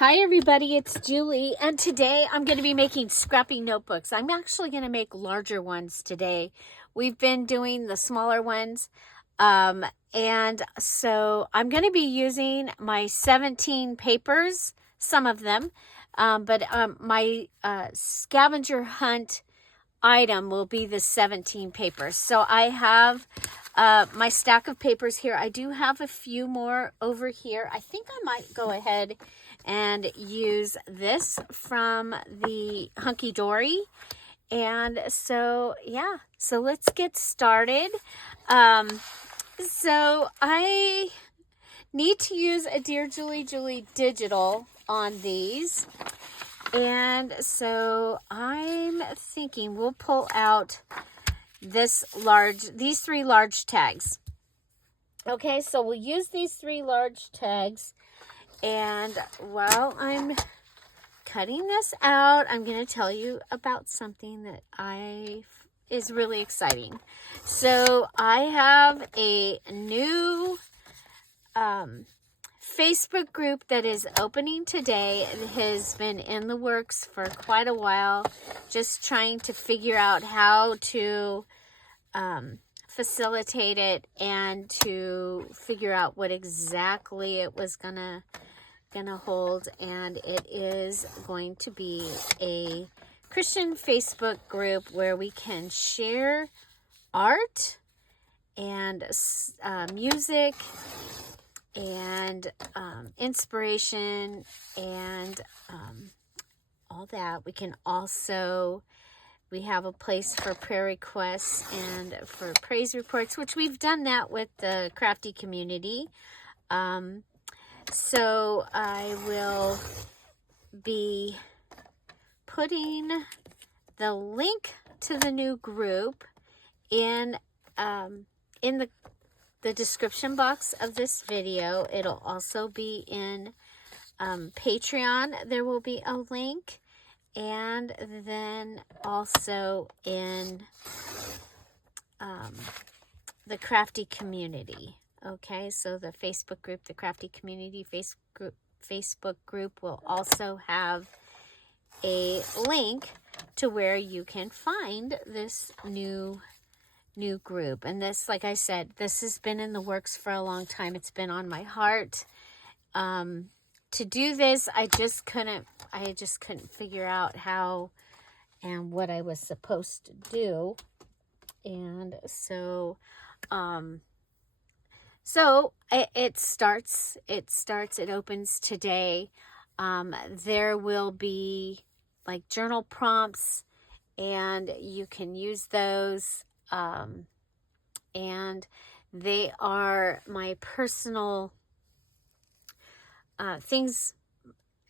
Hi everybody, it's Julie, and today I'm going to be making scrappy notebooks. I'm actually going to make larger ones today. We've been doing the smaller ones, and so I'm going to be using my 17 papers, some of them, but my scavenger hunt item will be the 17 papers. So I have my stack of papers here. I do have a few more over here. I think I might go ahead and use this from the Hunky Dory. And so, yeah, so let's get started. So I need to use a Julie digital on these. And so I'm thinking we'll pull out these 3 large tags. Okay, so we'll use these 3 large tags. And while I'm cutting this out, I'm going to tell you about something that is really exciting. So I have a new Facebook group that is opening today. It has been in the works for quite a while, just trying to figure out how to facilitate it and to figure out what exactly it was gonna hold. And it is going to be a Christian Facebook group where we can share art and music and inspiration and all that. We can also, we have a place for prayer requests and for praise reports, which we've done that with the crafty community. So I will be putting the link to the new group in the description box of this video. It'll also be in Patreon. There will be a link, and then also in the crafty community. Okay, so the Facebook group, the crafty community Facebook group will also have a link to where you can find this new group. And this, like I said, this has been in the works for a long time. It's been on my heart to do this. I just couldn't figure out how and what I was supposed to do. And so it opens today. There will be like journal prompts, and you can use those. And they are my personal things,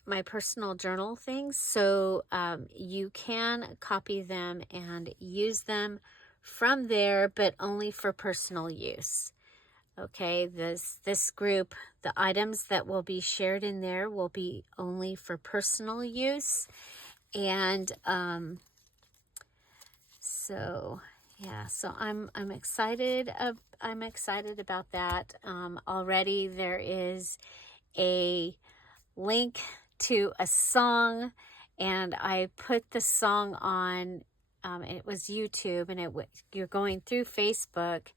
my personal journal things. So you can copy them and use them from there, but only for personal use. Okay, this group, the items that will be shared in there will be only for personal use. And so yeah, so I'm excited. I'm excited about that. Already there is a link to a song, and I put the song on. It was YouTube, and you're going through Facebook,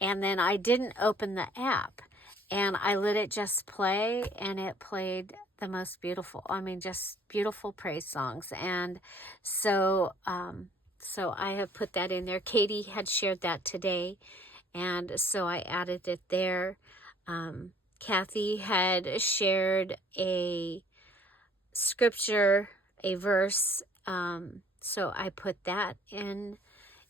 and then I didn't open the app, and I let it just play, and it played the most beautiful. Just beautiful praise songs, and so. So I have put that in there. Katie had shared that today, and so I added it there. Kathy had shared a scripture, a verse, so I put that in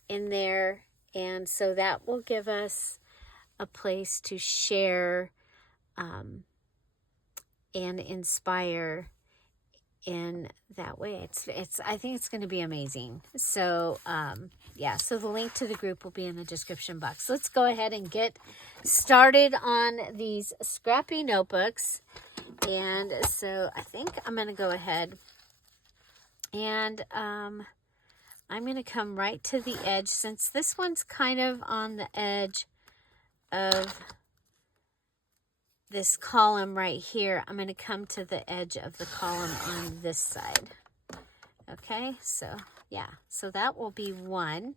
there, and so that will give us a place to share and inspire in that way. I think it's going to be amazing. So yeah, so the link to the group will be in the description box. Let's go ahead and get started on these scrappy notebooks. And so I think I'm going to go ahead and I'm going to come right to the edge, since this one's kind of on the edge of this column right here, I'm going to come to the edge of the column on this side. Okay, so yeah, so that will be one.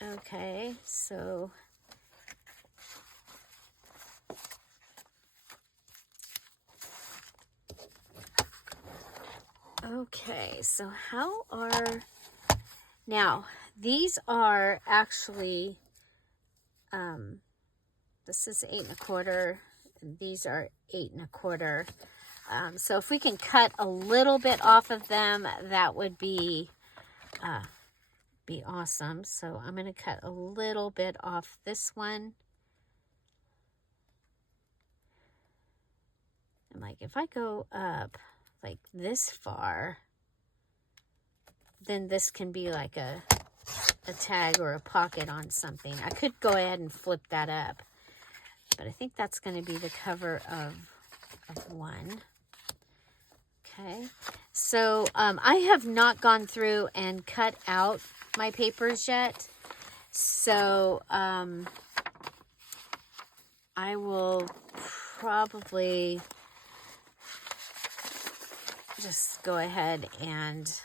Okay, so okay, so how are, now these are actually, this is 8 1/4, and these are 8 1/4. So if we can cut a little bit off of them, that would be awesome. So I'm going to cut a little bit off this one. And like if I go up like this far, then this can be like a tag or a pocket on something. I could go ahead and flip that up, but I think that's going to be the cover of one. Okay, so I have not gone through and cut out my papers yet, so I will probably just go ahead and,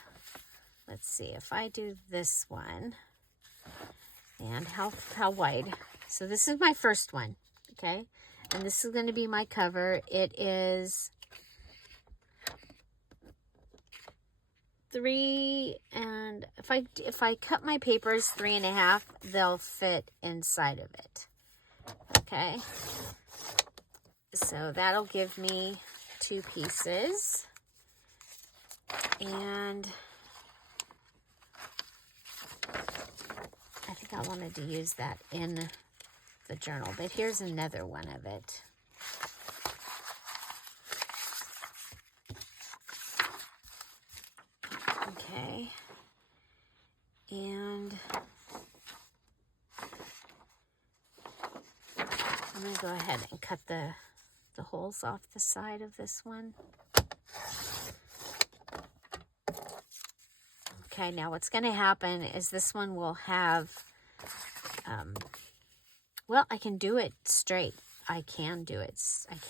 let's see, if I do this one, and how wide. So this is my first one, okay? And this is going to be my cover. It is 3, and if I cut my papers 3 1/2, they'll fit inside of it. Okay. So that'll give me 2 pieces. And I think I wanted to use that in the journal, but here's another one of it. Okay. And I'm going to go ahead and cut the holes off the side of this one. Okay, now what's going to happen is this one will have, well, I can do it straight. I can do it straight.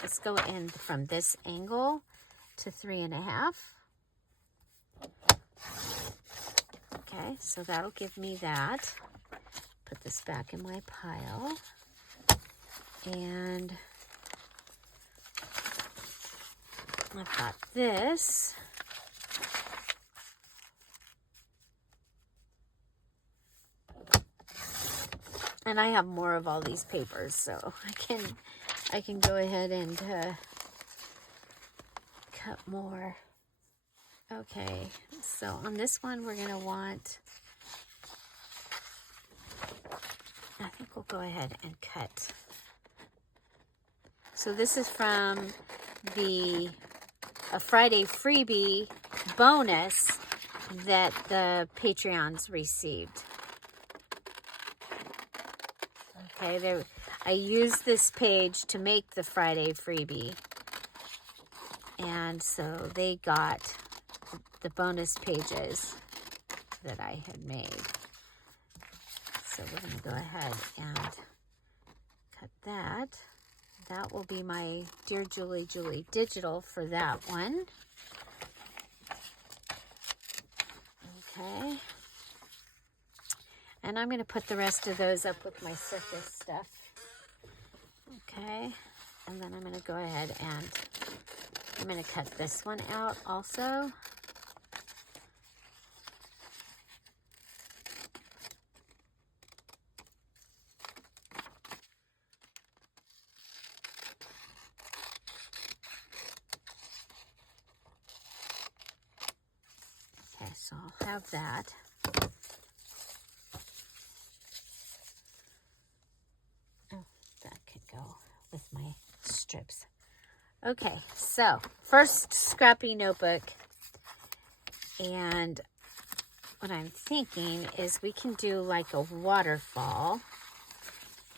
Let's go in from this angle to 3 1/2. Okay, so that'll give me that. Put this back in my pile. And I've got this. And I have more of all these papers, so I can go ahead and cut more. Okay, so on this one we're gonna want, I think we'll go ahead and cut. So this is from a Friday freebie bonus that the Patreons received. Okay, I used this page to make the Friday freebie, and so they got the bonus pages that I had made. So we're going to go ahead and cut that. That will be my Dear Julie Julie digital for that one. Okay. And I'm going to put the rest of those up with my circus stuff. Okay. And then I'm going to go ahead and I'm going to cut this one out also. Okay, so I'll have that. With my strips. Okay, so first Scrappy notebook, and what I'm thinking is we can do like a waterfall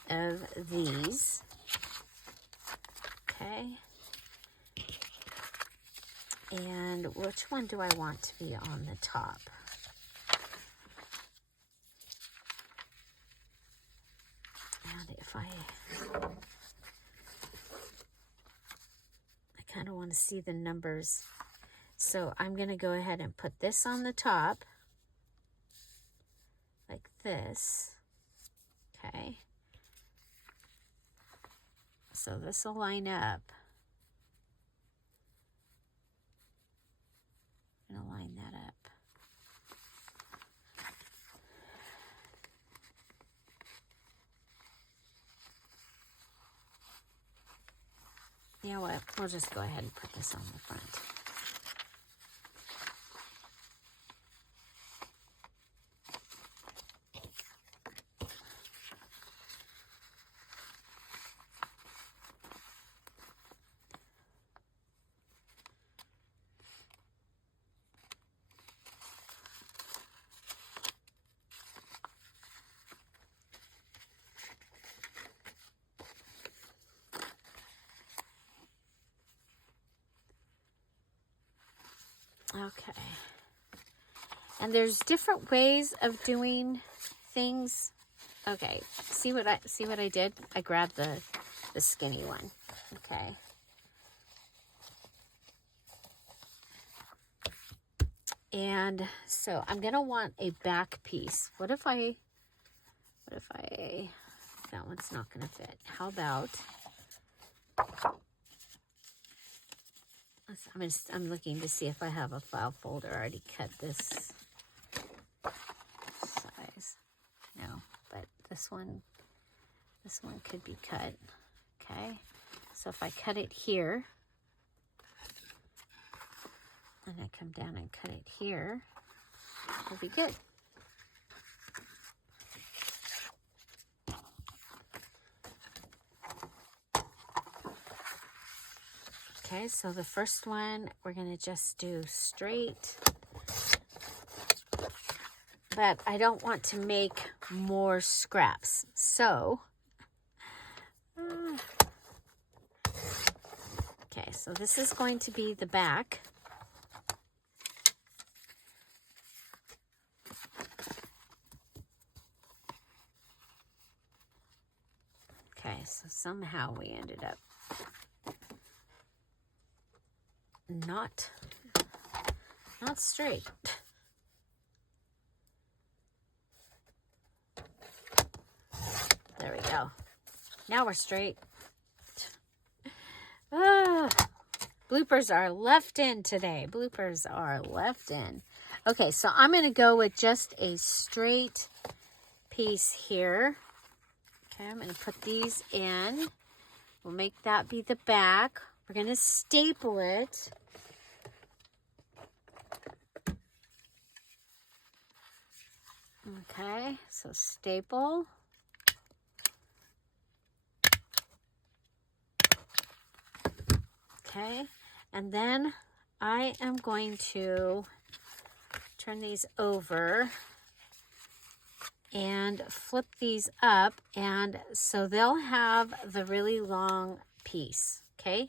of these. Okay, and which one do I want to be on the top? And if I I don't want to see the numbers. So I'm going to go ahead and put this on the top like this. Okay. So this will line up. I'm going to line that up. You know what? We'll just go ahead and put this on the front. Okay. And there's different ways of doing things. Okay. See what I did? I grabbed the skinny one. Okay. And so I'm going to want a back piece. What if that one's not going to fit? How about, I'm looking to see if I have a file folder. I already cut this size. No, but this one could be cut. Okay. So if I cut it here, and I come down and cut it here, it'll be good. Okay, so the first one, we're going to just do straight. But I don't want to make more scraps. So, okay, so this is going to be the back. Okay, so somehow we ended up not straight. There we go. Now we're straight. Bloopers are left in today. Bloopers are left in. Okay, so I'm going to go with just a straight piece here. Okay, I'm going to put these in. We'll make that be the back. We're going to staple it. Okay, so staple. Okay, and then I am going to turn these over and flip these up, and so they'll have the really long piece. Okay,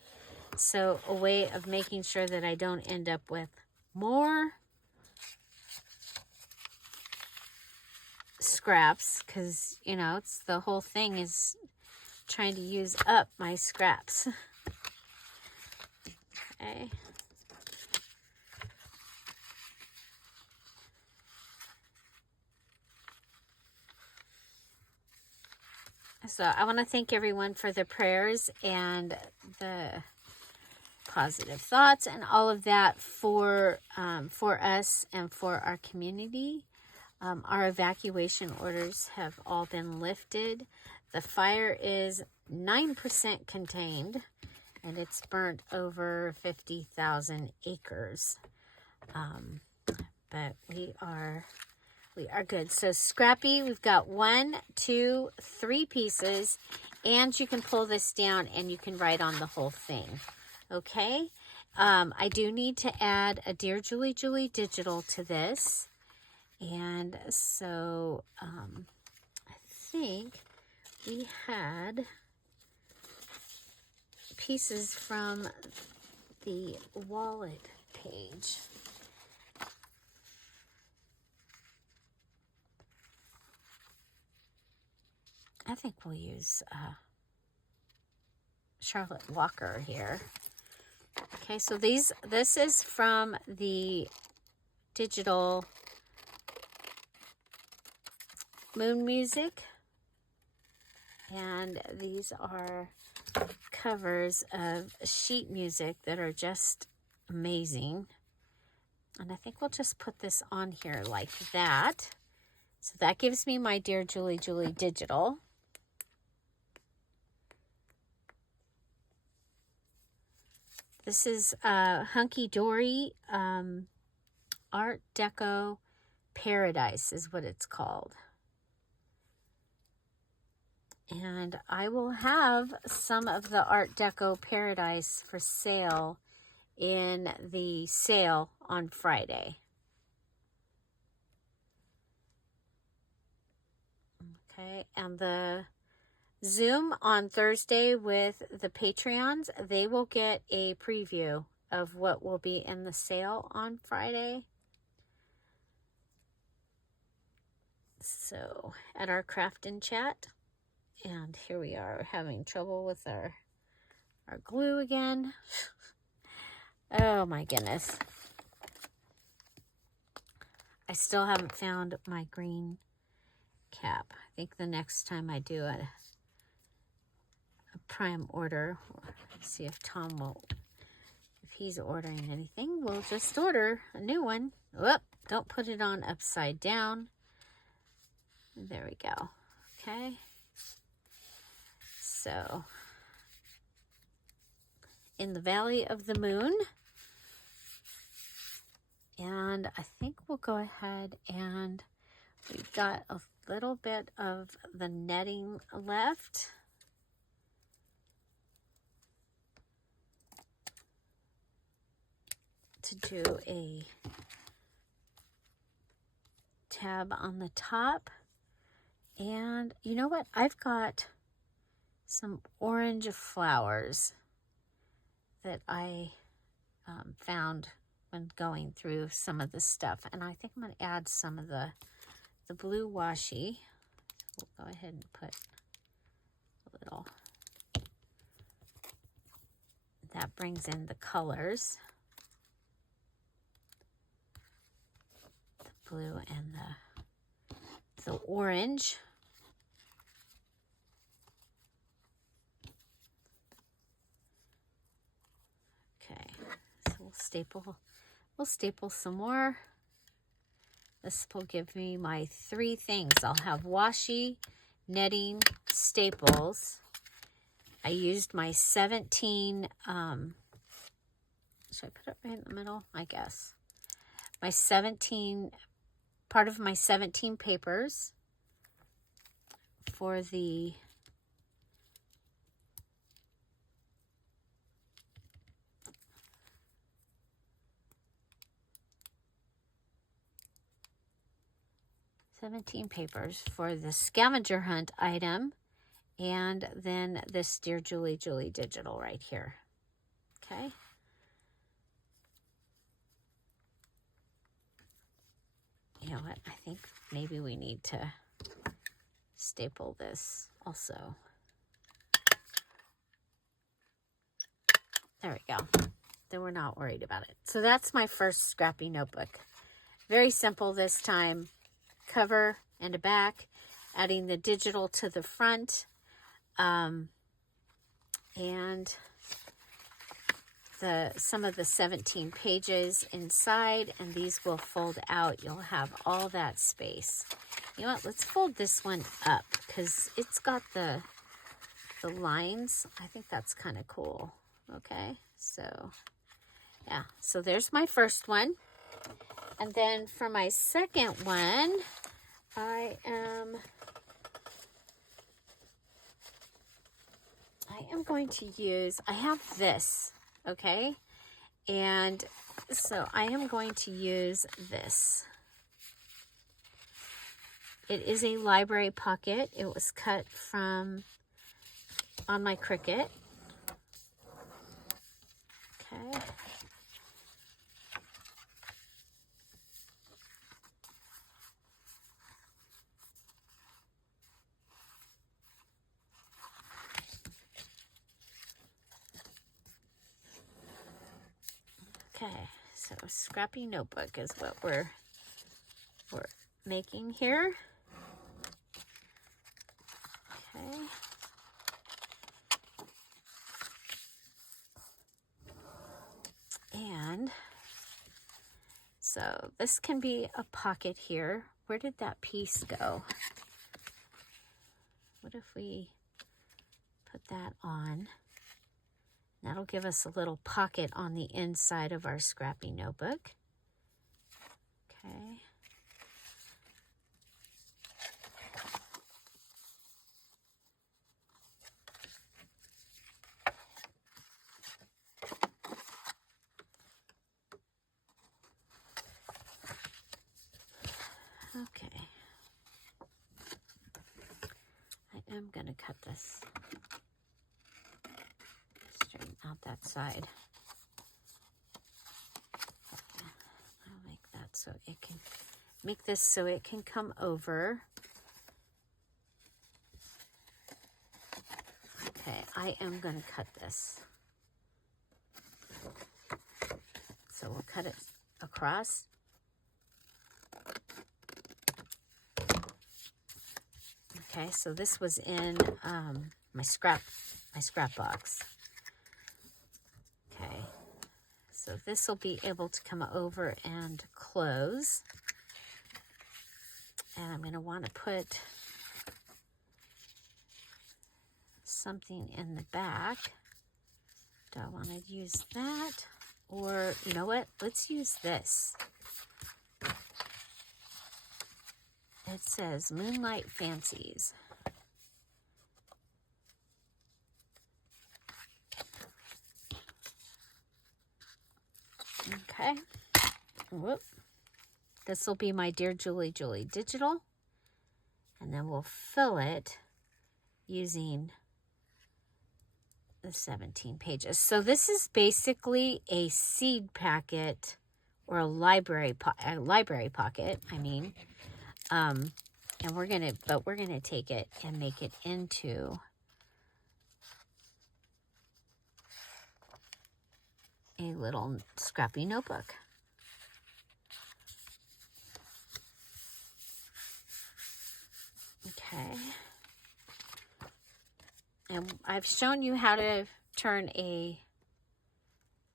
so a way of making sure that I don't end up with more scraps, because you know, it's the whole thing is trying to use up my scraps. Okay. So I want to thank everyone for the prayers and the positive thoughts and all of that for us and for our community. Our evacuation orders have all been lifted. The fire is 9% contained, and it's burnt over 50,000 acres. But we are good. So Scrappy, we've got 1, 2, 3 pieces, and you can pull this down and you can write on the whole thing. Okay. I do need to add a Dear Julie Julie digital to this. And so I think we had pieces from the wallet page. I think we'll use Charlotte Walker here. Okay, so this is from the digital Moon Music. And these are covers of sheet music that are just amazing. And I think we'll just put this on here like that. So that gives me my Dear Julie Julie digital. This is Hunky Dory Art Deco Paradise is what it's called. And I will have some of the Art Deco Paradise for sale in the sale on Friday. Okay, and the Zoom on Thursday with the Patreons, they will get a preview of what will be in the sale on Friday. So, at our craft and chat. And here we are having trouble with our glue again. Oh my goodness. I still haven't found my green cap. I think the next time I do a prime order, see if Tom will, if he's ordering anything, we'll just order a new one. Whoop, don't put it on upside down. There we go. Okay. So, in the Valley of the Moon. And I think we'll go ahead and we've got a little bit of the netting left. To do a tab on the top. And you know what? I've got some orange flowers that I found when going through some of the stuff. And I think I'm going to add some of the blue washi. So we'll go ahead and put a little. That brings in the colors. The blue and the orange. Okay, so we'll staple some more. This will give me my 3 things. I'll have washi, netting, staples. I used my 17, should I put it right in the middle? I guess. My 17, part of my 17 papers for the scavenger hunt item, and then this Dear Julie Julie digital right here. Okay. You know what? I think maybe we need to staple this also. There we go. Then we're not worried about it. So that's my first Scrappy notebook. Very simple this time. Cover and a back, adding the digital to the front, and some of the 17 pages inside, and these will fold out. You'll have all that space. You know what? Let's fold this one up because it's got the lines. I think that's kind of cool. Okay, so yeah. So there's my first one. And then for my second one, I am going to use, I have this, okay? And so I am going to use this. It is a library pocket. It was cut from on my Cricut. Okay. Okay, so Scrappy Notebook is what we're making here. Okay. And so this can be a pocket here. Where did that piece go? What if we put that on? That'll give us a little pocket on the inside of our Scrappy Notebook. Okay. Okay. I am going to cut this. Straighten out that side. I'll make that so it can make this so it can come over. Okay, I am going to cut this. So we'll cut it across. Okay, so this was in my scrap box. Okay, so this will be able to come over and close. And I'm going to want to put something in the back. Do I want to use that? Or, you know what? Let's use this. It says Moonlight Fancies. Okay. Whoop. This will be my Dear Julie Julie digital. And then we'll fill it using the 17 pages. So this is basically a seed packet or a library pocket, I mean. And we're gonna take it and make it into a little scrappy notebook. Okay. And I've shown you how to turn a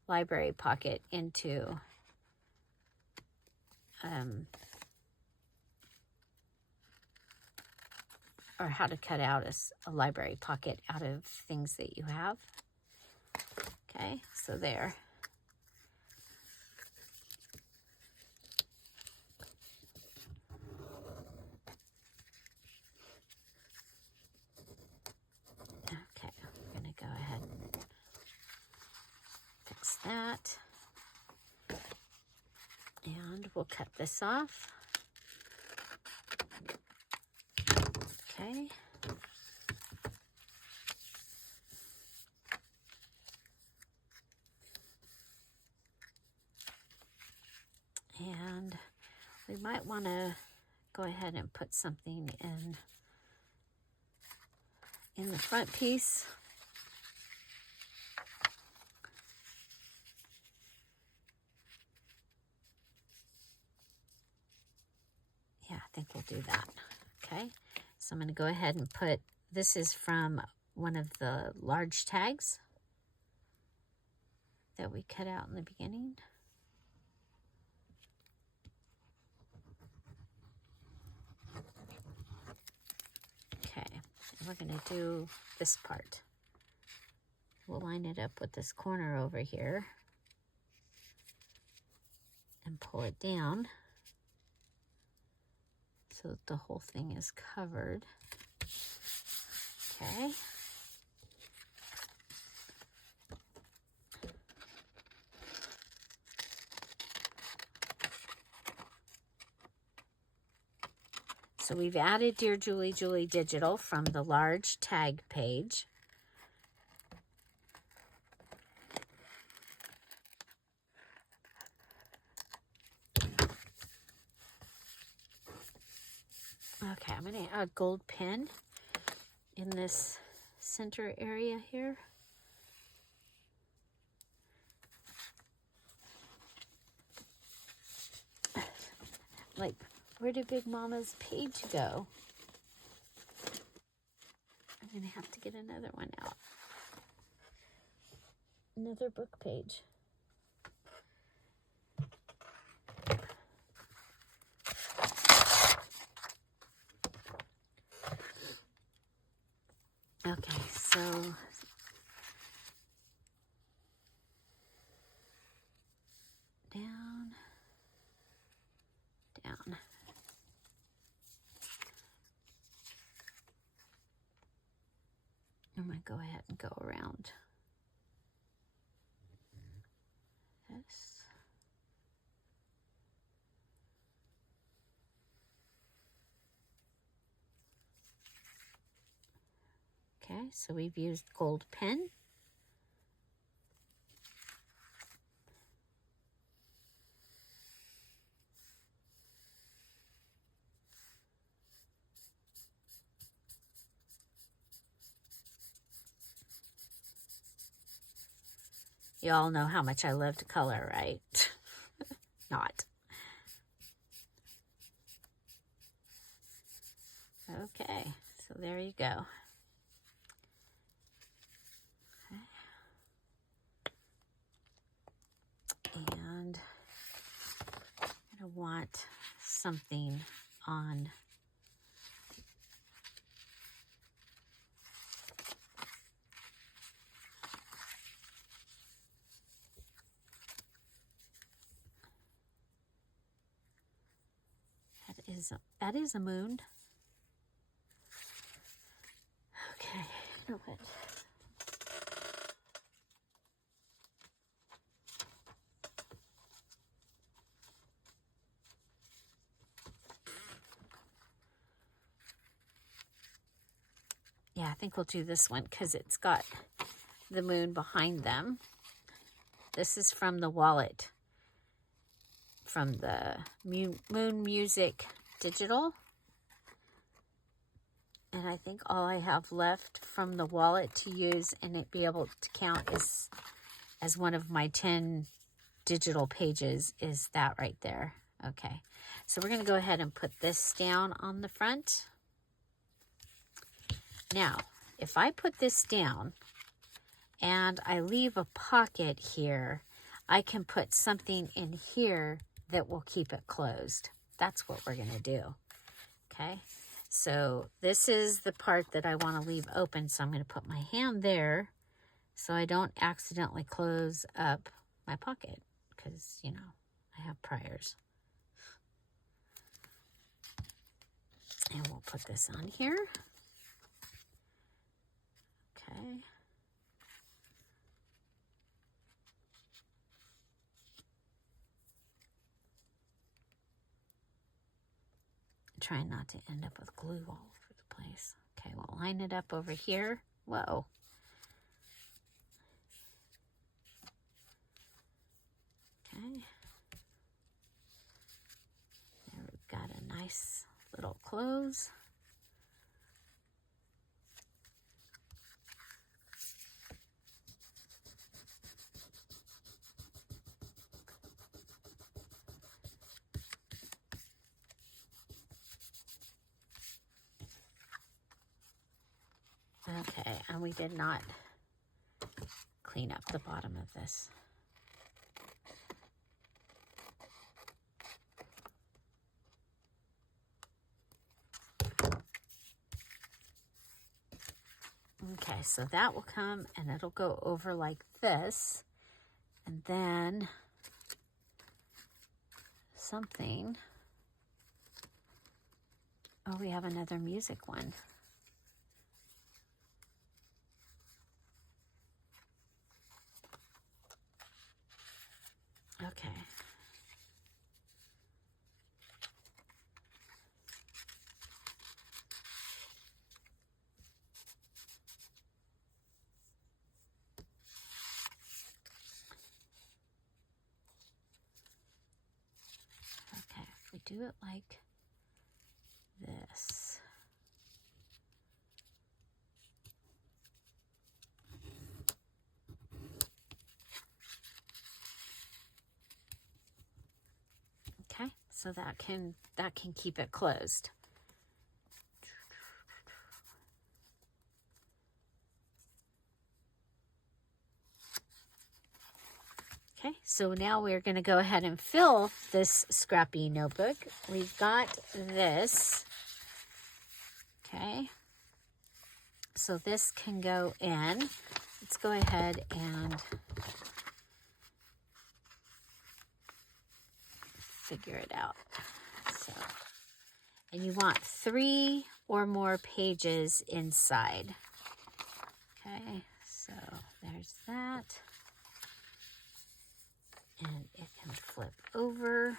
library pocket into or how to cut out a library pocket out of things that you have. Okay, so there. Okay, we're going to go ahead and fix that. And we'll cut this off. Okay. And we might want to go ahead and put something in the front piece. Yeah, I think we'll do that. Okay. So I'm going to go ahead and put, this is from one of the large tags that we cut out in the beginning. Okay, and we're going to do this part. We'll line it up with this corner over here and pull it down so that the whole thing is covered. Okay. So we've added Dear Julie Julie Digital from the large tag page. Okay, I'm going to add a gold pin in this center area here. Like, where did Big Mama's page go? I'm going to have to get another one out. Another book page. Okay, so down, down. I'm going to go ahead and go around this. Okay, so we've used gold pen. You all know how much I love to color, right? Not. Okay, so there you go. And I want something on that is a moon. Okay, you know what? Yeah, I think we'll do this one because it's got the moon behind them. This is from the wallet, from the Moon Music Digital. And I think all I have left from the wallet to use and it be able to count as one of my 10 digital pages is that right there. Okay, so we're going to go ahead and put this down on the front. Now, if I put this down and I leave a pocket here, I can put something in here that will keep it closed. That's what we're going to do. Okay, so this is the part that I want to leave open. So I'm going to put my hand there so I don't accidentally close up my pocket because, you know, I have priors. And we'll put this on here. Okay. Trying not to end up with glue all over the place. Okay, we'll line it up over here. Whoa. Okay. There we've got a nice little close. Okay, and we did not clean up the bottom of this. Okay, so that will come and it'll go over like this. And then something. Oh, we have another music one. Okay. Okay, if we do it like this. Okay, so that can keep it closed. Okay, so now we're going to go ahead and fill this scrappy notebook. We've got this. Okay, so this can go in. Let's go ahead and figure it out. So, and you want 3 or more pages inside. Okay, so there's that. And it can flip over.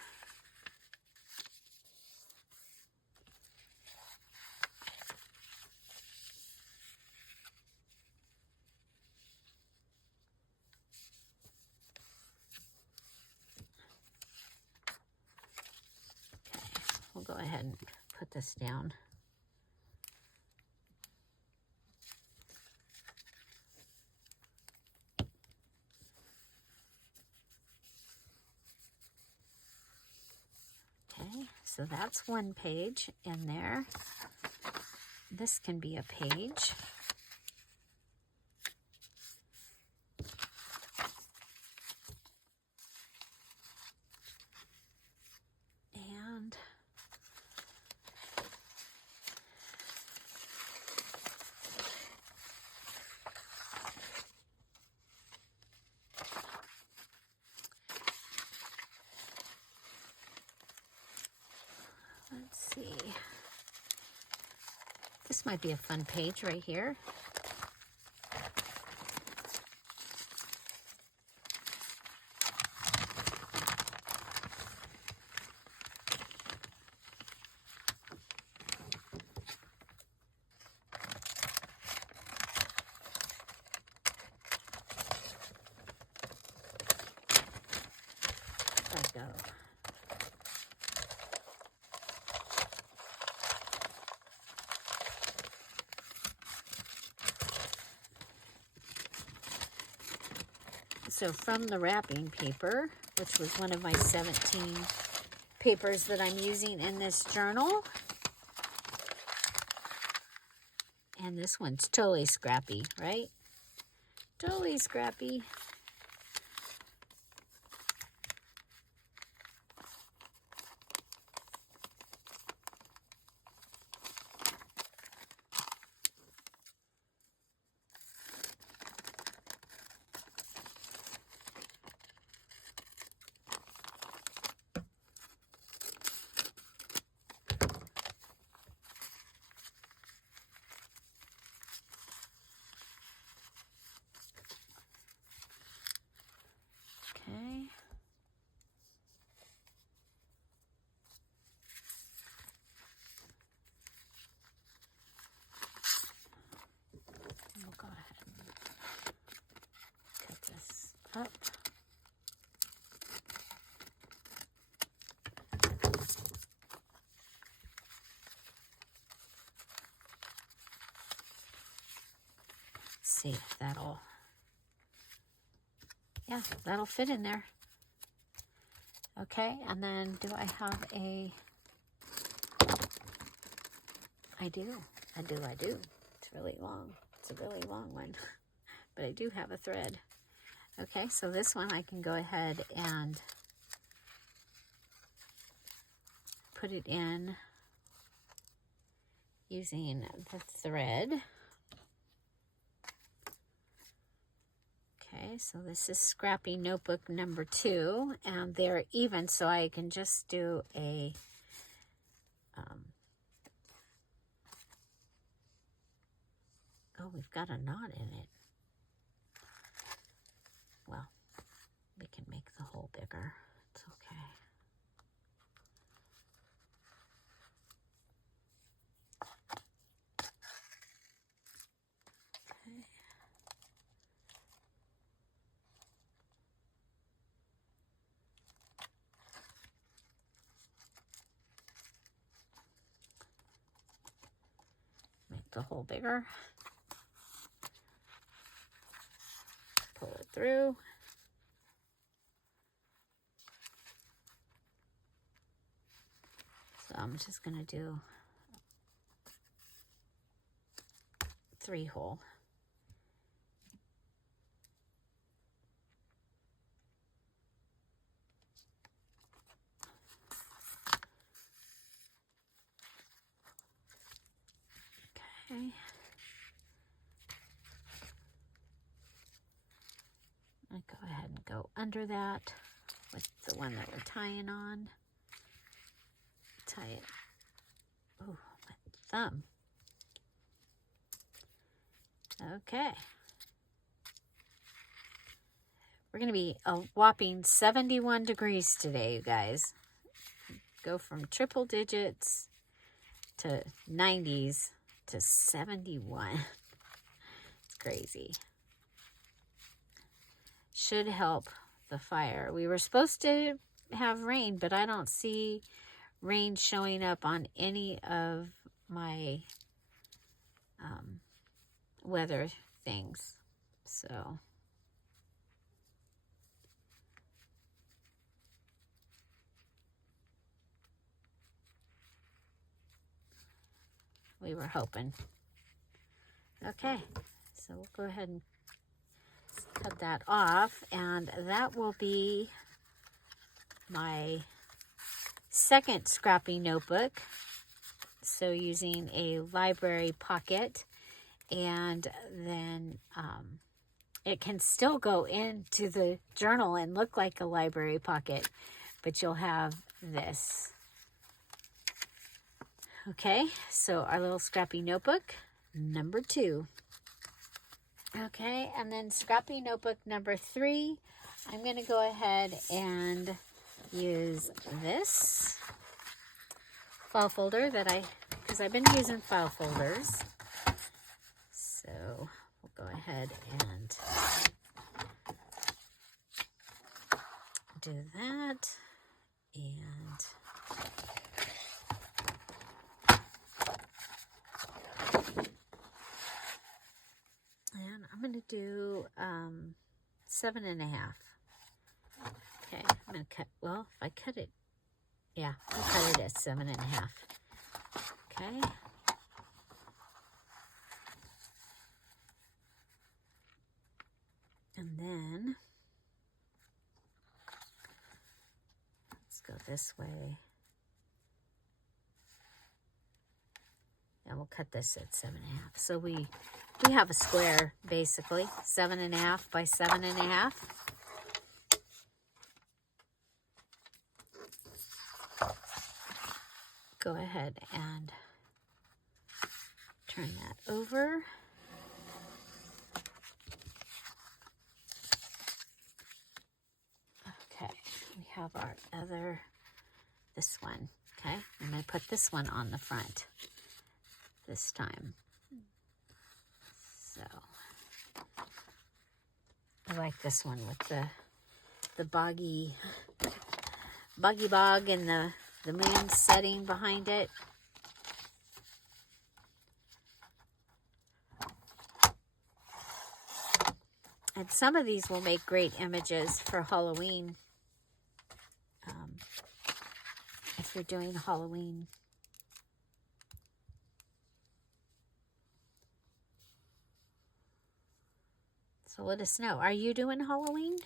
Okay, we'll go ahead and put this down. Okay, so that's one page in there. This can be a page. And let's see. This might be a fun page right here. There we go. So from the wrapping paper, which was one of my 17 papers that I'm using in this journal. And this one's totally scrappy, right? Totally scrappy. Okay. We'll go ahead and cut this up. See if that'll, yeah, that'll fit in there. Okay, and then do I have a, I do. It's really long. It's a really long one, but I do have a thread. Okay, so this one I can go ahead and put it in using the thread. Okay, so this is Scrappy Notebook number 2, and they're even, so I can just do a oh, we've got a knot in it. Well, we can make the hole bigger. It's okay. Okay. Make the hole bigger. Pull it through. I'm just going to do 3-hole. Okay. I'll go ahead and go under that with the one that we're tying on. Tie it. Oh, my thumb. Okay. We're going to be a whopping 71 degrees today, you guys. Go from triple digits to 90s to 71. It's crazy. Should help the fire. We were supposed to have rain, but I don't see rain showing up on any of my weather things. So we were hoping. Okay, so we'll go ahead and cut that off, and that will be my second Scrappy notebook. So using a library pocket, and then it can still go into the journal and look like a library pocket, but you'll have this. Okay, so our little Scrappy notebook number 2. Okay, and then Scrappy notebook number 3, I'm going to go ahead and use this file folder because I've been using file folders. So we'll go ahead and do that. And I'm going to do 7.5. Okay, I'm going to cut, well, if I cut it, yeah, I'll cut it at 7.5. Okay. And then, let's go this way. And we'll cut this at 7.5. So we have a square, basically, 7.5 by 7.5. Go ahead and turn that over. Okay, we have our other, this one, okay? I'm going to put this one on the front this time. So, I like this one with the boggy bog and the moon setting behind it. And some of these will make great images for Halloween. If you're doing Halloween. So let us know. Are you doing Halloween?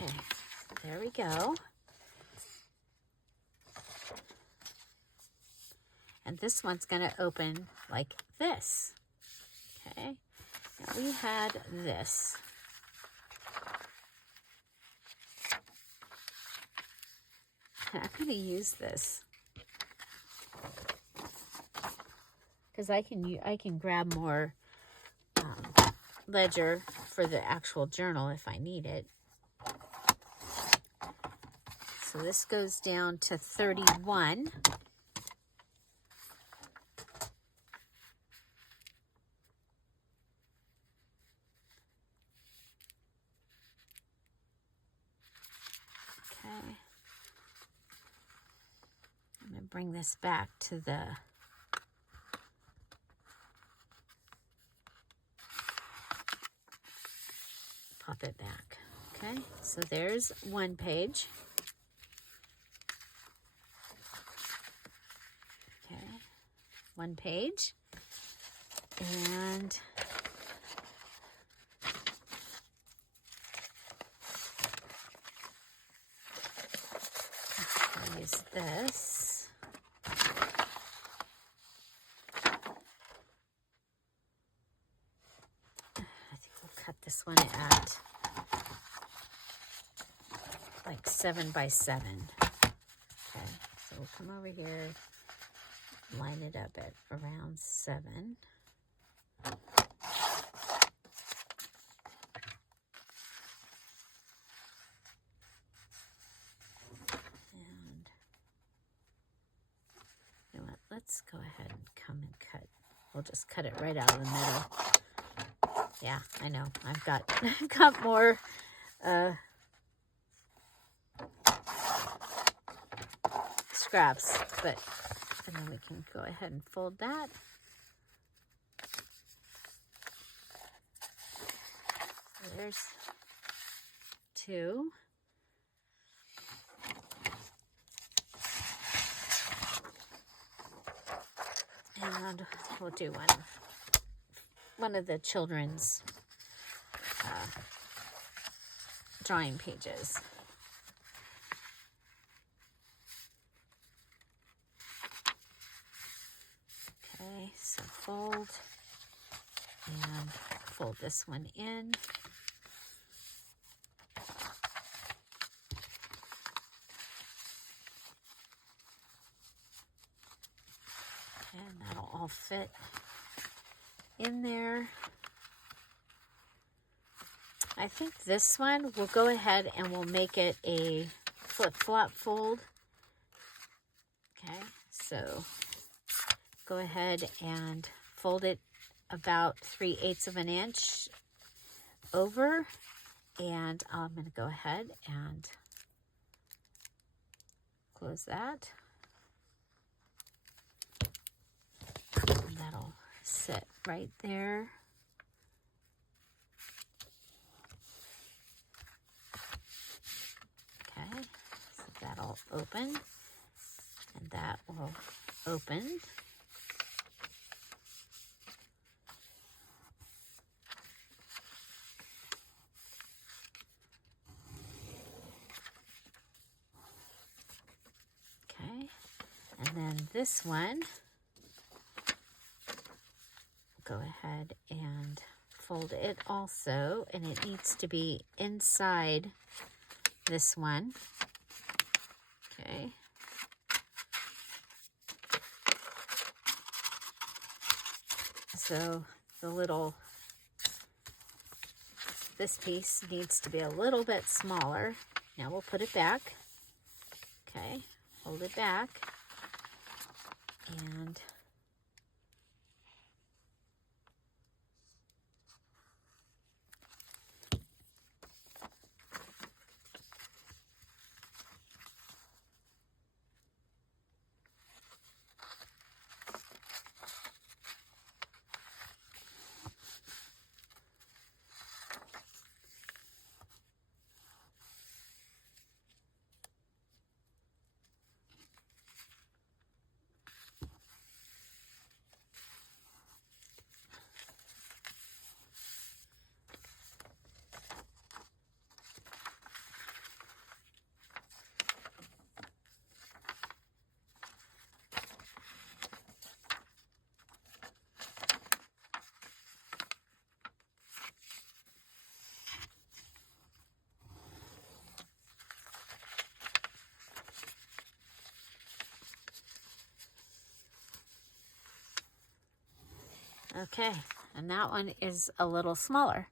Okay, there we go. And this one's going to open like this. Okay, now we had this. I'm going to use this because I can grab more ledger for the actual journal if I need it. So this goes down to 31. bring this back to the pop it back. Okay, so there's one page. Okay, one page. And I'll use this. I think we'll cut this one at like 7 by 7. Okay, so we'll come over here, line it up at around 7. And you know what, let's go ahead and come and cut. We'll just cut it right out of the middle. Yeah, I know. I've got more scraps, but and then we can go ahead and fold that. So there's 2. And we'll do one of the children's drawing pages. Okay, so fold and fold this one in. And that'll all fit in there. I think this one, we'll go ahead and we'll make it a flip-flop fold. Okay, so go ahead and fold it about 3/8 of an inch over. And I'm going to go ahead and close that. And that'll sit right there. Okay, so that'll open, and that will open. Okay, and then this one, go ahead and fold it also, and it needs to be inside this one. Okay. So this piece needs to be a little bit smaller. Now we'll put it back. Okay, hold it back. And okay, and that one is a little smaller.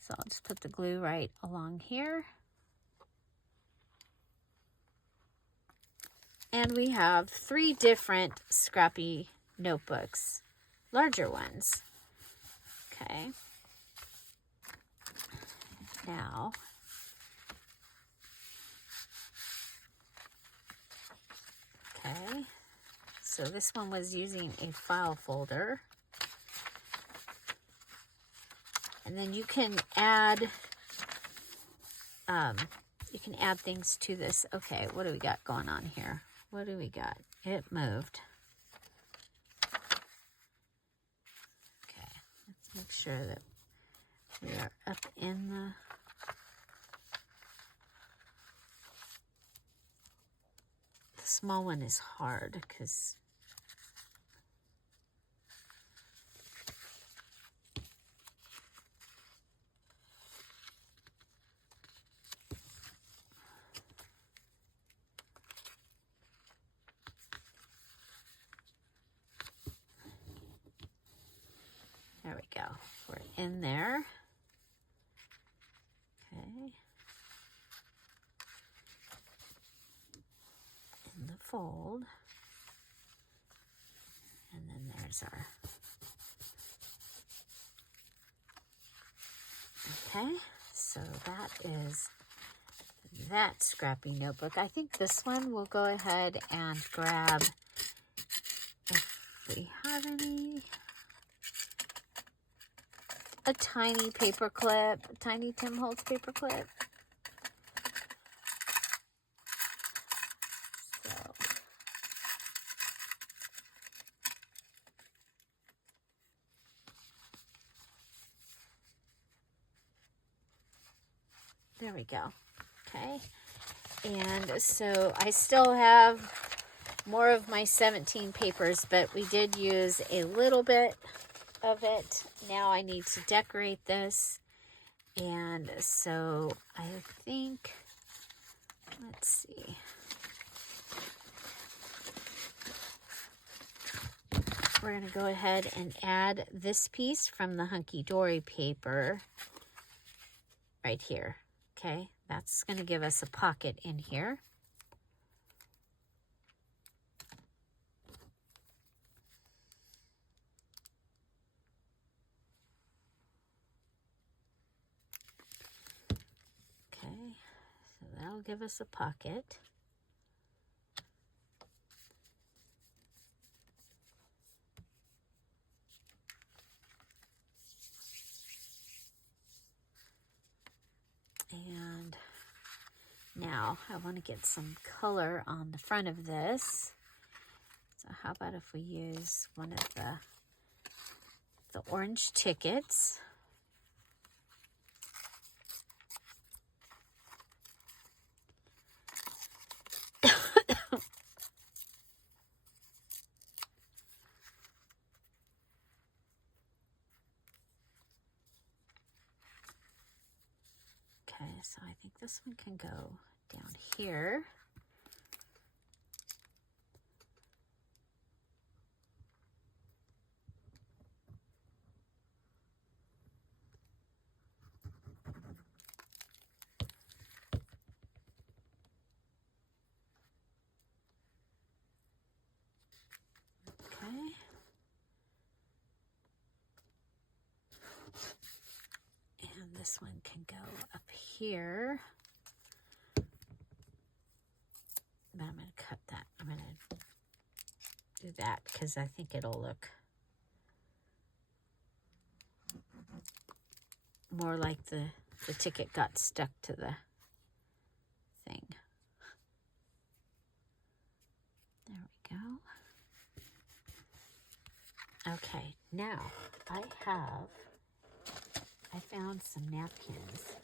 So I'll just put the glue right along here. And we have 3 different Scrappy notebooks, larger ones. Okay. Now, okay, So this one was using a file folder. And then you can add things to this. Okay, what do we got going on here? What do we got? It moved. Okay, let's make sure that we are up in the... The small one is hard because... There we go. We're in there. Okay. In the fold. And then there's our... Okay, so that is that Scrappy notebook. I think this one we'll go ahead and grab, if we have any, a tiny paper clip, a tiny Tim Holtz paper clip. So, there we go. Okay. And so I still have more of my 17 papers, but we did use a little bit of it. Now I need to decorate this. And so I think, let's see. We're going to go ahead and add this piece from the Hunky Dory paper right here. Okay, that's going to give us a pocket in here. Okay, so that'll give us a pocket. And now I want to get some color on the front of this. So how about if we use one of the orange tickets. Okay, so I think this one can go down here. Okay. And this one can go up here. But I'm going to cut that. I'm going to do that because I think it'll look more like the ticket got stuck to the thing. There we go. Okay, now I found some napkins.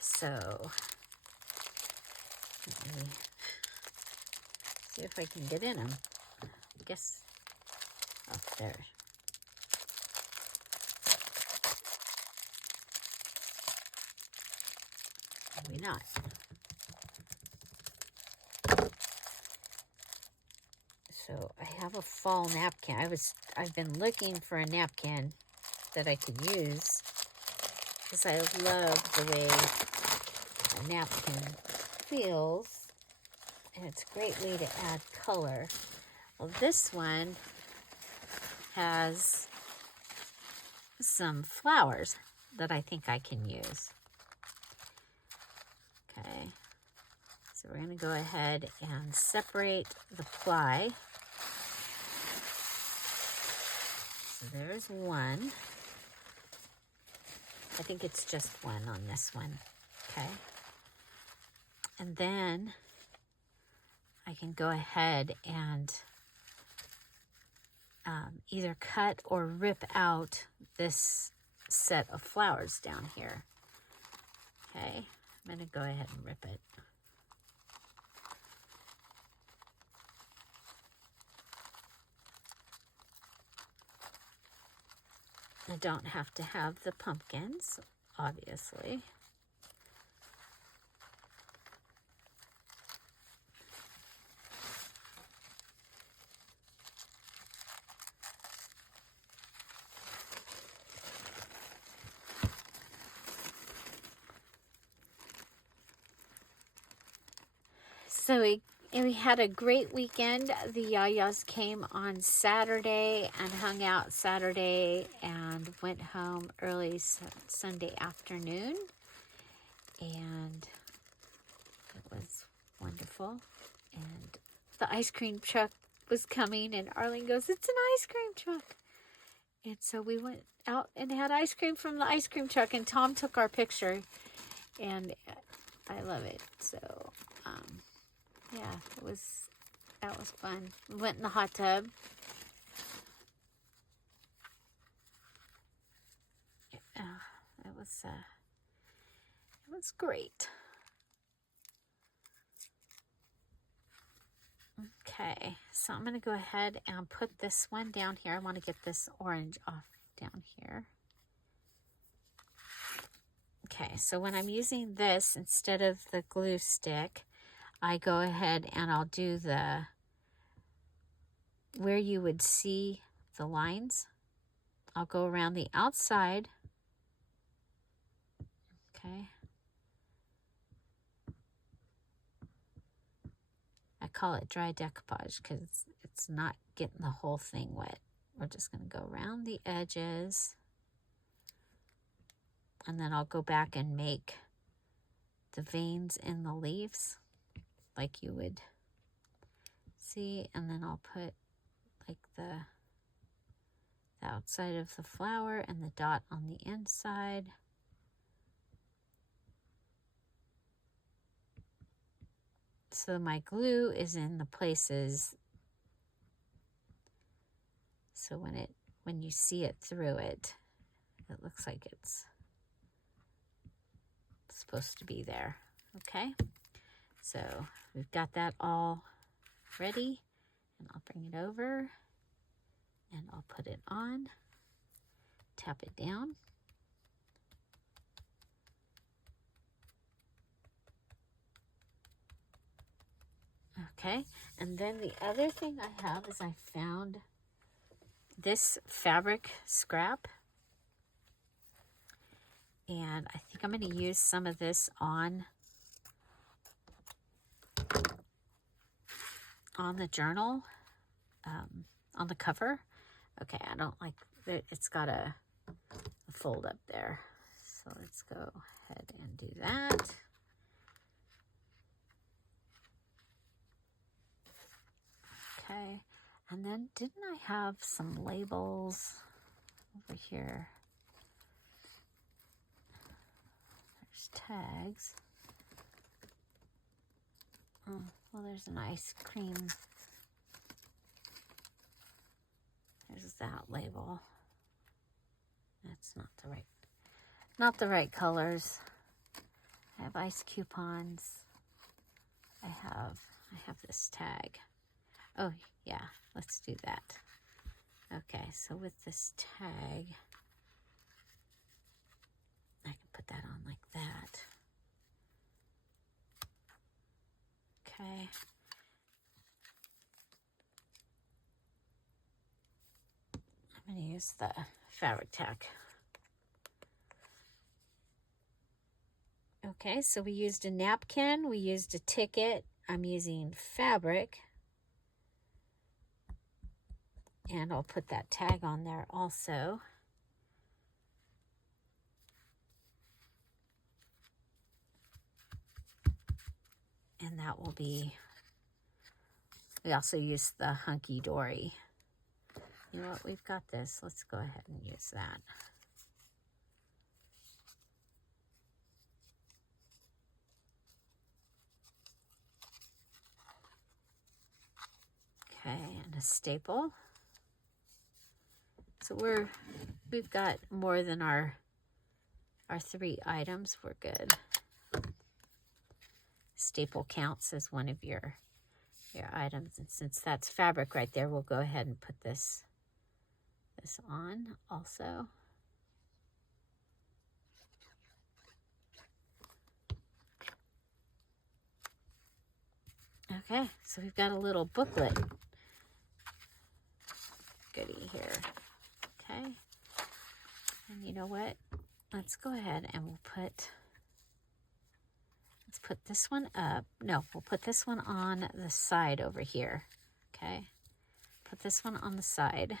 So, let me see if I can get in them. I guess, oh, there. Maybe not. So I have a fall napkin. I've been looking for a napkin that I could use because I love the way a napkin feels, and it's a great way to add color. Well, this one has some flowers. that I think I can use. Okay, so we're going to go ahead and separate the ply. So there's one. I think it's just one on this one. Okay. And then I can go ahead and either cut or rip out this set of flowers down here. Okay, I'm going to go ahead and rip it. I don't have to have the pumpkins, obviously. So we had a great weekend. The Yayas came on Saturday and hung out Saturday and went home early Sunday afternoon. And it was wonderful. And the ice cream truck was coming, and Arlene goes, "It's an ice cream truck." And so we went out and had ice cream from the ice cream truck, and Tom took our picture, and I love it. So, yeah, that was fun. We went in the hot tub. It was great. Okay, so I'm going to go ahead and put this one down here. I want to get this orange off down here. Okay, so when I'm using this instead of the glue stick, I go ahead and I'll do where you would see the lines. I'll go around the outside. Okay. I call it dry decoupage because it's not getting the whole thing wet. We're just going to go around the edges. And then I'll go back and make the veins in the leaves like you would see. And then I'll put like the outside of the flower and the dot on the inside. So my glue is in the places, so when you see it through it, it looks like it's supposed to be there. Okay, so we've got that all ready, and I'll bring it over and I'll put it on, tap it down. Okay, and then the other thing I have is I found this fabric scrap, and I think I'm going to use some of this on the journal, on the cover. Okay, I don't like that it's got a fold up there, so let's go ahead and do that. Okay, and then didn't I have some labels over here? There's tags. Oh, well, there's an ice cream. There's that label. That's not the right colors. I have ice coupons. I have this tag. Oh, yeah, let's do that. Okay, so with this tag, I can put that on like that. Okay. I'm going to use the fabric tack. Okay, so we used a napkin, we used a ticket. I'm using fabric. And I'll put that tag on there also. And that will be, we also use the hunky dory. You know what, we've got this. Let's go ahead and use that. Okay, and a staple. So we've got more than our 3 items. We're good. Staple counts as one of your items, and since that's fabric right there, we'll go ahead and put this on also. Okay, so we've got a little booklet goodie here. Okay, and you know what? Let's go ahead and let's put this one up. No, we'll put this one on the side over here. Okay, put this one on the side.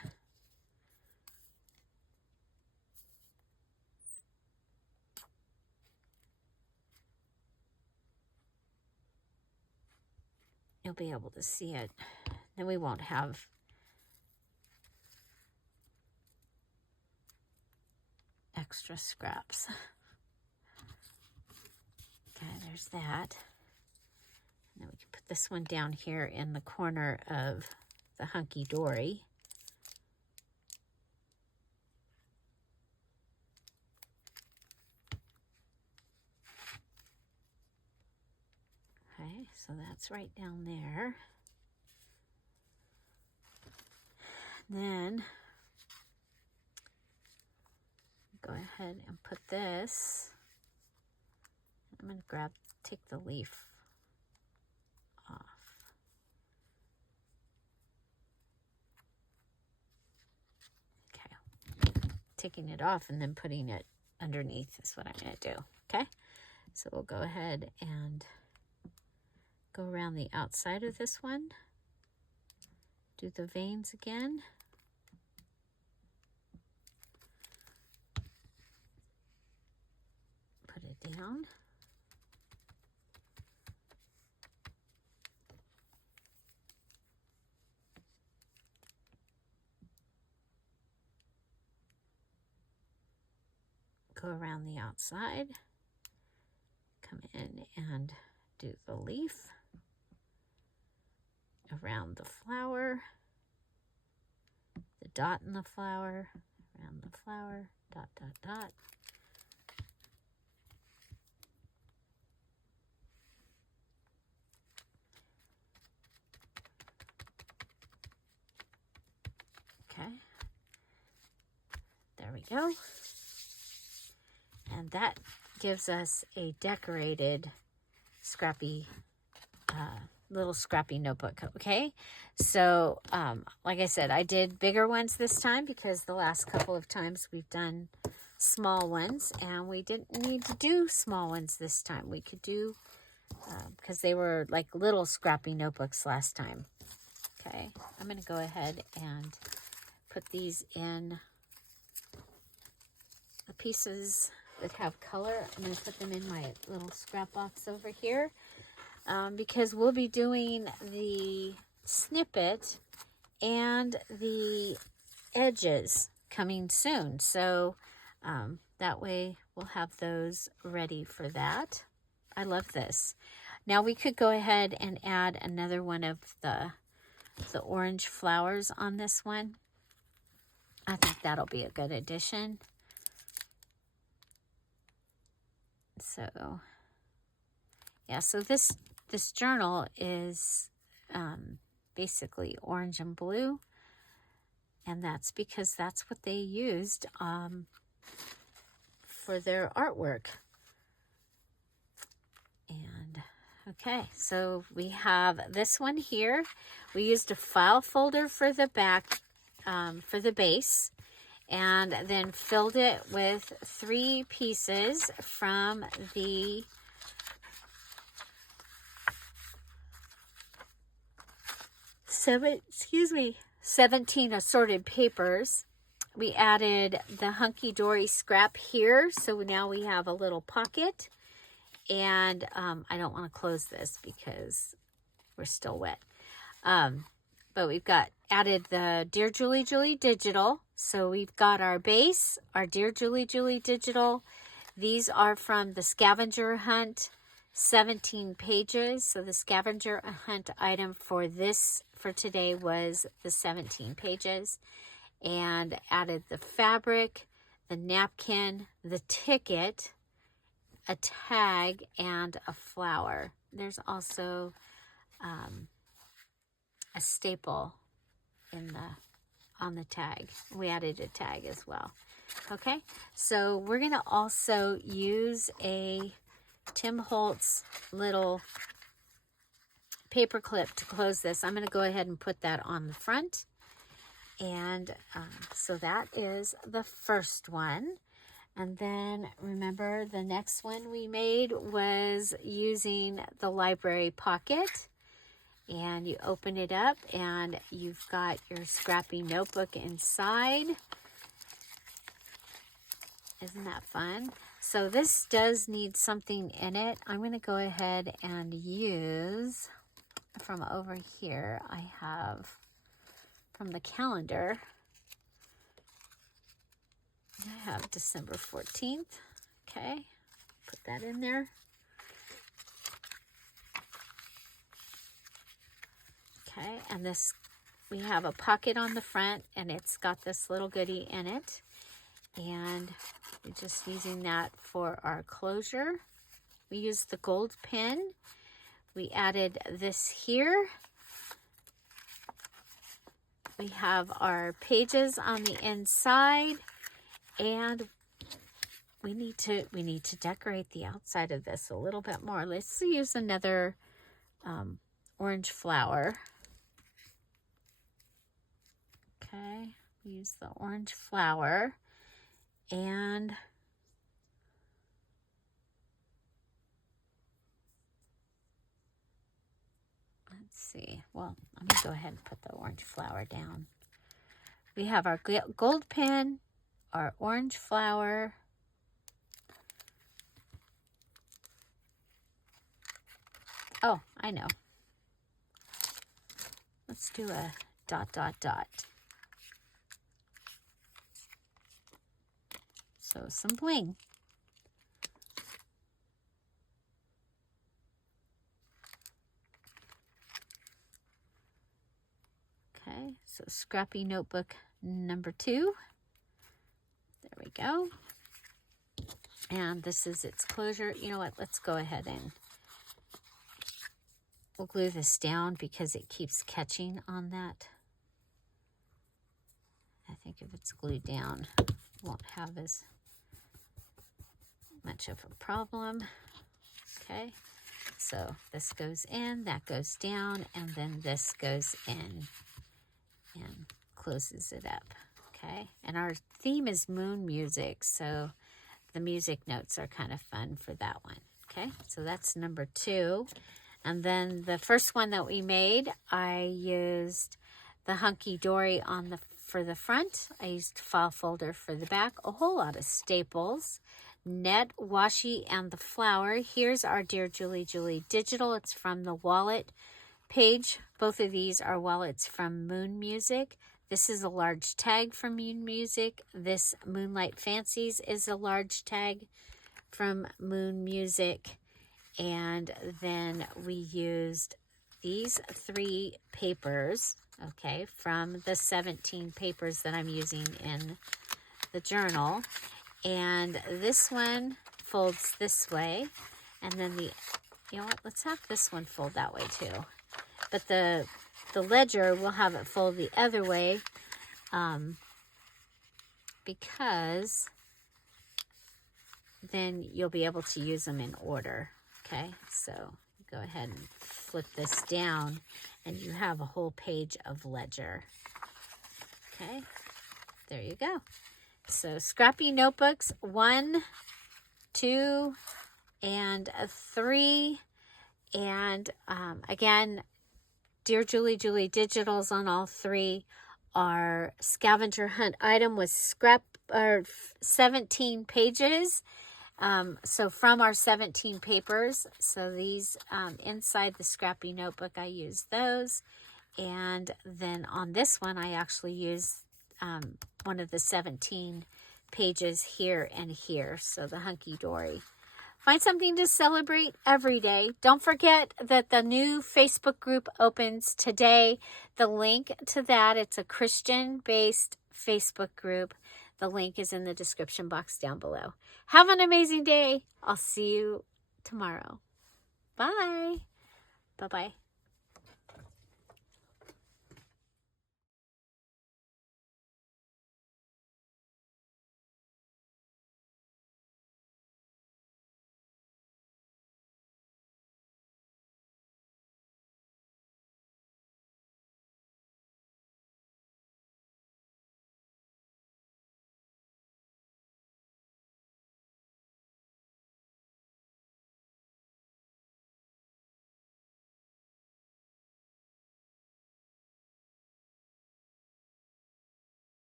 You'll be able to see it. Then we won't have extra scraps. Okay, there's that. And then we can put this one down here in the corner of the hunky dory. Okay, so that's right down there. Then go ahead and put this. I'm going to take the leaf off. Okay, taking it off and then putting it underneath is what I'm going to do. Okay, so we'll go ahead and go around the outside of this one. Do the veins again. Put it down. Go around the outside. Come in and do the leaf. Around the flower. The dot in the flower. Around the flower. Dot, dot, dot. Okay, there we go. And that gives us a decorated scrappy, little scrappy notebook. Okay, so like I said, I did bigger ones this time because the last couple of times we've done small ones, and we didn't need to do small ones this time. We could do, because they were like little scrappy notebooks last time. Okay, I'm going to go ahead and put these in the pieces that have color. I'm going to put them in my little scrap box over here, because we'll be doing the snippet and the edges coming soon. So that way we'll have those ready for that. I love this. Now we could go ahead and add another one of the orange flowers on this one. I think that'll be a good addition. So, yeah, so this journal is basically orange and blue, and that's because that's what they used for their artwork. And okay, so we have this one here. We used a file folder for the back, for the base, and then filled it with 3 pieces from the excuse me, 17 assorted papers. We added the hunky dory scrap here, so now we have a little pocket. And I don't want to close this because we're still wet. But we've got added the Dear Julie Julie Digital. So we've got our base, our Dear Julie Julie Digital. These are from the scavenger hunt, 17 pages. So the scavenger hunt item for today was the 17 pages. And added the fabric, the napkin, the ticket, a tag, and a flower. There's also a staple on the tag. We added a tag as well. Okay, so we're going to also use a Tim Holtz little paper clip to close this. I'm going to go ahead and put that on the front. And so that is the first one. And then remember the next one we made was using the library pocket. And you open it up and you've got your Scrappy notebook inside. Isn't that fun? So this does need something in it. I'm going to go ahead and use from over here. I have from the calendar. I have December 14th. Okay, put that in there. Okay, and this, we have a pocket on the front and it's got this little goodie in it. And we're just using that for our closure. We used the gold pin. We added this here. We have our pages on the inside, and we need to decorate the outside of this a little bit more. Let's use another orange flower. Okay, use the orange flower, and let's see. Well, let me go ahead and put the orange flower down. We have our gold pin, our orange flower, oh, I know. Let's do a ... So some bling. Okay, so Scrappy Notebook number 2. There we go. And this is its closure. You know what? Let's go ahead and we'll glue this down because it keeps catching on that. I think if it's glued down, it won't have as much of a problem. Okay, so this goes in, that goes down, and then this goes in and closes it up. Okay, and our theme is moon music, so the music notes are kind of fun for that one. Okay, so that's number 2. And then the first one that we made, I used the hunky dory for the front. I used file folder for the back, a whole lot of staples, net, washi, and the flower. Here's our Dear Julie Julie Digital. It's from the wallet page. Both of these are wallets from Moon Music. This is a large tag from Moon Music. This Moonlight Fancies is a large tag from Moon Music. And then we used these 3 papers, okay, from the 17 papers that I'm using in the journal. And this one folds this way, and then you know what, let's have this one fold that way too. But the ledger, we'll have it fold the other way because then you'll be able to use them in order. Okay, so go ahead and flip this down and you have a whole page of ledger. Okay, there you go. So Scrappy Notebooks 1, 2, and 3. And again, Dear Julie Julie Digitals on all 3. Our scavenger hunt item was 17 pages. So from our 17 papers, so these inside the Scrappy notebook, I use those. And then on this one, I actually use one of the 17 pages here and here. So the hunky dory. Find something to celebrate every day. Don't forget that the new Facebook group opens today. The link to that, it's a Christian-based Facebook group. The link is in the description box down below. Have an amazing day. I'll see you tomorrow. Bye. Bye-bye.